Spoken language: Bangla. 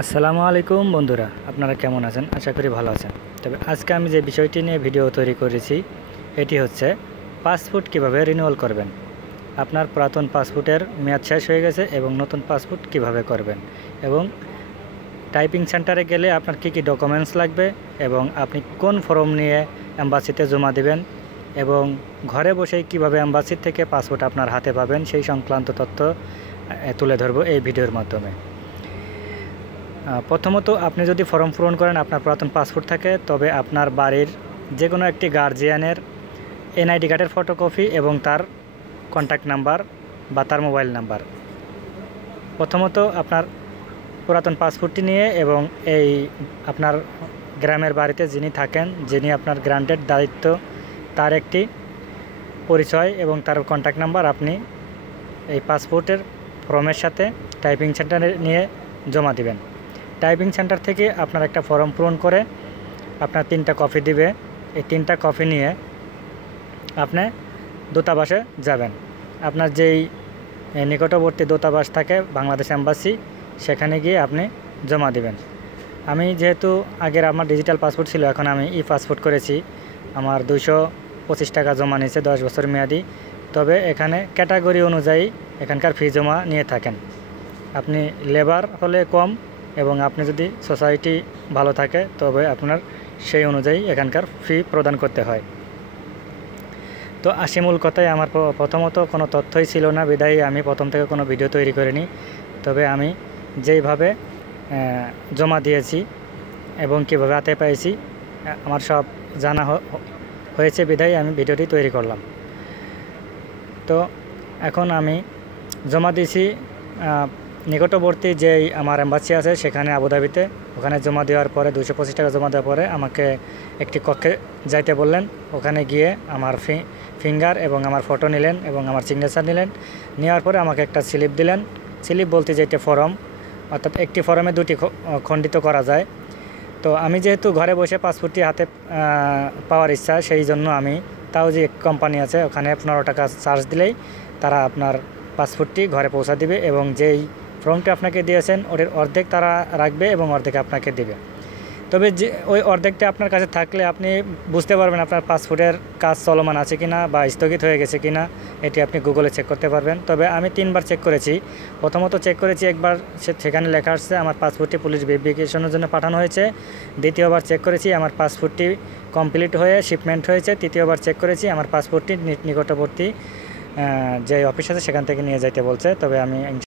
আসসালামু আলাইকুম বন্ধুরা, আপনারা কেমন আছেন? আশা করি ভালো আছেন। তবে আজকে আমি যে বিষয়টি নিয়ে ভিডিও তৈরি করেছি এটি হচ্ছে পাসপোর্ট কিভাবে রিনিউয়াল করবেন। আপনার পুরাতন পাসপোর্টের মেয়াদ শেষ হয়ে গেছে এবং নতুন পাসপোর্ট কিভাবে করবেন, এবং টাইপিং সেন্টারে গেলে আপনার কী কী ডকুমেন্টস লাগবে এবং আপনি কোন ফর্ম নিয়ে অ্যাম্বাসিতে জমা দেবেন, এবং ঘরে বসেই কিভাবে অ্যাম্বাসির থেকে পাসপোর্ট আপনার হাতে পাবেন সেই সংক্রান্ত তথ্য তুলে ধরব এই ভিডিওর মাধ্যমে। প্রথমত, আপনি যদি ফর্ম পূরণ করেন আপনার পুরাতন পাসপোর্ট থাকে, তবে আপনার বাড়ির যে কোনো একটি গার্জিয়ানের এনআইডি কার্ডের ফটোকপি এবং তার কন্ট্যাক্ট নাম্বার বা তার মোবাইল নাম্বার। প্রথমত আপনার পুরাতন পাসপোর্টটি নিয়ে এবং এই আপনার গ্রামের বাড়িতে যিনি থাকেন, যিনি আপনার গ্রান্টেড দায়িত্ব, তার একটি পরিচয় এবং তার কন্ট্যাক্ট নাম্বার আপনি এই পাসপোর্টের ফর্মের সাথে টাইপিং সেন্টারে নিয়ে জমা দিবেন। টাইপিং সেন্টার থেকে আপনার একটা ফর্ম পূরণ করে আপনার 3টা কপি দিবে। এই 3টা কপি নিয়ে আপনি দূতাবাসে যাবেন। আপনার যেই নিকটবর্তী দূতাবাস থাকে বাংলাদেশ এম্বাসি, সেখানে গিয়ে আপনি জমা দিবেন। আমি যেহেতু আগের আমার ডিজিটাল পাসপোর্ট ছিল, এখন আমি ই পাসপোর্ট করেছি। আমার 225 টাকা জমা নিয়েছে 10 বছর মেয়াদি। তবে এখানে ক্যাটাগরি অনুযায়ী এখানকার ফি জমা নিয়ে থাকেন। আপনি লেবার হলে কম, এবং আপনি যদি সোসাইটি ভালো থাকে তবে আপনার সেই অনুযায়ী এখানকার ফি প্রদান করতে হয়। তো আসি মূল কথায়, আমার প্রথমত কোনো তথ্যই ছিল না, বিদায়ী আমি প্রথম থেকে কোনো ভিডিও তৈরি করিনি। তবে আমি যেইভাবে জমা দিয়েছি এবং কীভাবে হাতে পেয়েছি আমার সব জানা হয়েছে, বিদায়ী আমি ভিডিওটি তৈরি করলাম। তো এখন আমি জমা দিয়েছি নিকটবর্তী যেই আমার এম্বাসি আছে সেখানে আবুধাবিতে। ওখানে জমা দেওয়ার পরে 225 টাকা জমা দেওয়ার পরে আমাকে একটি কক্ষে যাইতে বললেন। ওখানে গিয়ে আমার ফিঙ্গার এবং আমার ফটো নিলেন এবং আমার সিগনেচার নিলেন। নেওয়ার পরে আমাকে একটা স্লিপ দিলেন। স্লিপ বলতে যেটা ফর্ম, অর্থাৎ একটি ফর্মে 2টি খণ্ডিত করা যায়। তো আমি যেহেতু ঘরে বসে পাসপোর্টটি হাতে পাওয়ার ইচ্ছা, সেই জন্য আমি তাও যে কোম্পানি আছে ওখানে 15 টাকা চার্জ দিলেই তারা আপনার পাসপোর্টটি ঘরে পৌঁছা দিবে, এবং যেই ফর্মটি আপনাকে দিয়েছেন ওটার অর্ধেক তারা রাখবে এবং অর্ধেক আপনাকে দেবে। তবে যে ওই অর্ধেকটা আপনার কাছে থাকলে আপনি বুঝতে পারবেন আপনার পাসপোর্টের কাজ চলমান আছে কিনা বা স্থগিত হয়ে গেছে কিনা, এটি আপনি গুগলে চেক করতে পারবেন। তবে আমি 3বার চেক করেছি। প্রথমত চেক করেছি, একবার সেখানে লেখা আসছে আমার পাসপোর্টটি পুলিশ ভেরিফিকেশনের জন্য পাঠানো হয়েছে। দ্বিতীয়বার চেক করেছি আমার পাসপোর্টটি কমপ্লিট হয়ে শিপমেন্ট হয়েছে। তৃতীয়বার চেক করেছি আমার পাসপোর্টটি নিকটবর্তী যে অফিস আছে সেখান থেকে নিয়ে যাইতে বলছে। তবে আমি